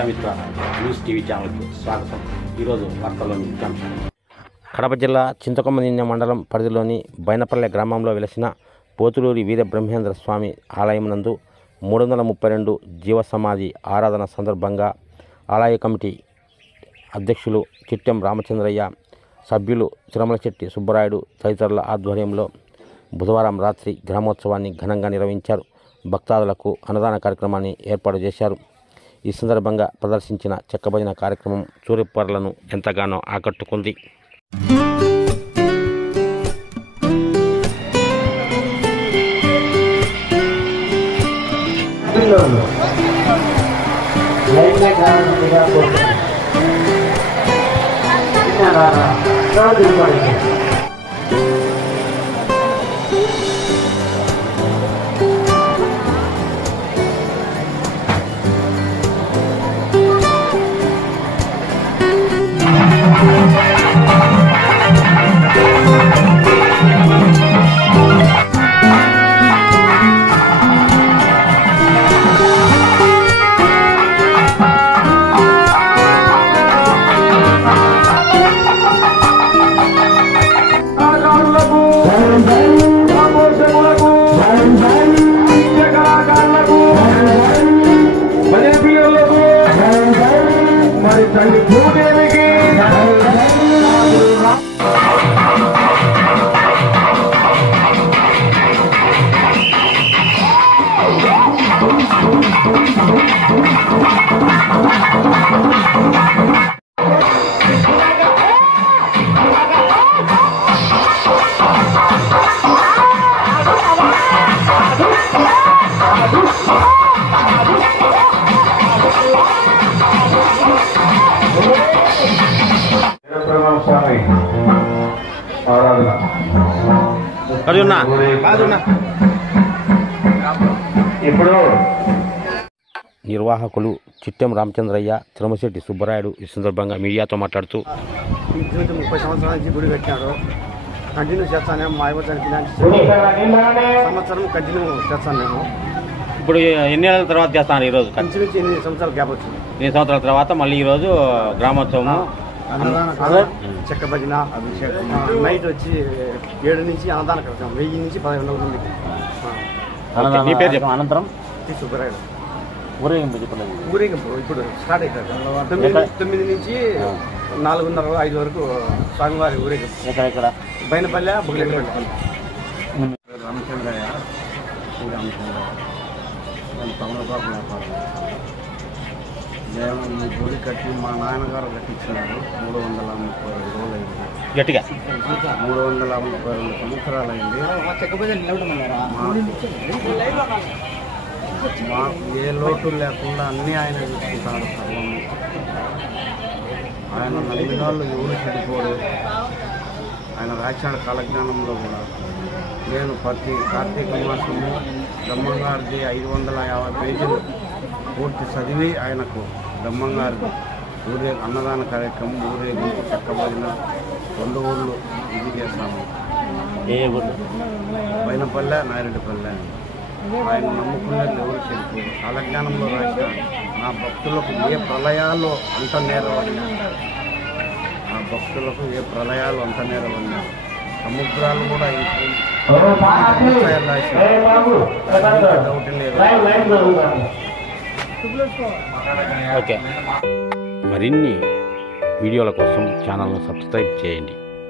Prajamitra news TV ఛానల్కి స్వాగతం. ఈరోజు వార్తల్లోని ముఖ్యాంశాలు. కడప జిల్లా చింతకొమ్మదిన్నె మండలం పరిధిలోని బైనపల్లె గ్రామంలో వెలసిన పోతులూరి వీరబ్రహ్మేంద్ర స్వామి ఆలయం నందు 332 జీవ సమాధి ఆరాధన సందర్భంగా ఆలయ కమిటీ అధ్యక్షులు చిట్టెం రామచంద్రయ్య, సభ్యులు చిరమలచెట్టి సుబ్బరాయుడు తదితరుల ఆధ్వర్యంలో బుధవారం రాత్రి గ్రామోత్సవాన్ని ఘనంగా నిర్వహించారు. భక్తాదులకు అన్నదాన కార్యక్రమాన్ని ఏర్పాటు చేశారు. ఈ సందర్భంగా ప్రదర్శించిన చెక్కభజన కార్యక్రమం చూరెప్పర్లను ఎంతగానో ఆకట్టుకుంది. నిర్వాహకులు చిట్టెం రామచంద్రయ్య, చిరమలచెట్టి సుబ్బరాయుడు ఈ సందర్భంగా మీడియాతో మాట్లాడుతూ 30 సంవత్సరాల నుంచి గుడి కట్టినాడు. కంటిన్యూ చేస్తాను. మా సంవత్సరం కంటిన్యూ చేస్తాను. నేను ఇప్పుడు ఎన్ని నెలల తర్వాత చేస్తాను? ఈరోజు కంచి నుంచి 8 సంవత్సరాల గ్యాప్ వచ్చింది. 8 సంవత్సరాల తర్వాత మళ్ళీ ఈరోజు గ్రామోత్సవము, చెక్క భజన, అభిషేకం. నైట్ వచ్చి 7 నుంచి అన్నదాన కార్యక్రమం. 1000 నుంచి 1500 మందికి. నీ పేరు చెప్పు. అనంతరం సుబ్బరాయుడు ఊరేగింపు ఇప్పుడు స్టార్ట్ అవుతుంది. 9 నుంచి 4:30, 5 వరకు స్వామివారి ఊరేగింపు. ఎక్కడ? బైనపల్లె, బుగ్లెట్పల్లి. రామచంద్రయ్య, నేను తమలపాకు వ్యాపారం. నేను ఈ గుడి కట్టి మా నాన్నగారు కట్టించినారు. 332 రోజులు అయింది. గట్టిగా 332 సంవత్సరాలు అయింది. మాకు ఏ లోటు లేకుండా అన్నీ ఆయన చూసుకుంటాడు. సర్వం ఆయన నమ్మిన వాళ్ళు ఎవరు చెడిపోడు. ఆయన రాశాడు కాలజ్ఞానంలో కూడా. నేను ప్రతి కార్తీక మాసము బ్రహ్మంగారిది 550 పేజీలు పూర్తి చదివి ఆయనకు బ్రహ్మంగారిది అన్నదాన కార్యక్రమం, ఊరేగింపు, చెక్క భజన 2 ఊళ్ళు ఇది చేస్తాము. ఏ ఊళ్ళు? బైనపల్లె, నారెడ్డిపల్లె. ఆయన నమ్ముకునేది ఎవరు చెడిపోదు. కాలజ్ఞానంలో రాసిన నా భక్తులకు ఏ ప్రళయాల్లో అంత నేరవన్నా, నా భక్తులకు ఏ ప్రళయాలు అంత నేరవన్నా, సముద్రాలు కూడా డౌట్ లేదు. ఓకే, మరిన్ని వీడియోల కోసం ఛానల్ను సబ్స్క్రైబ్ చేయండి.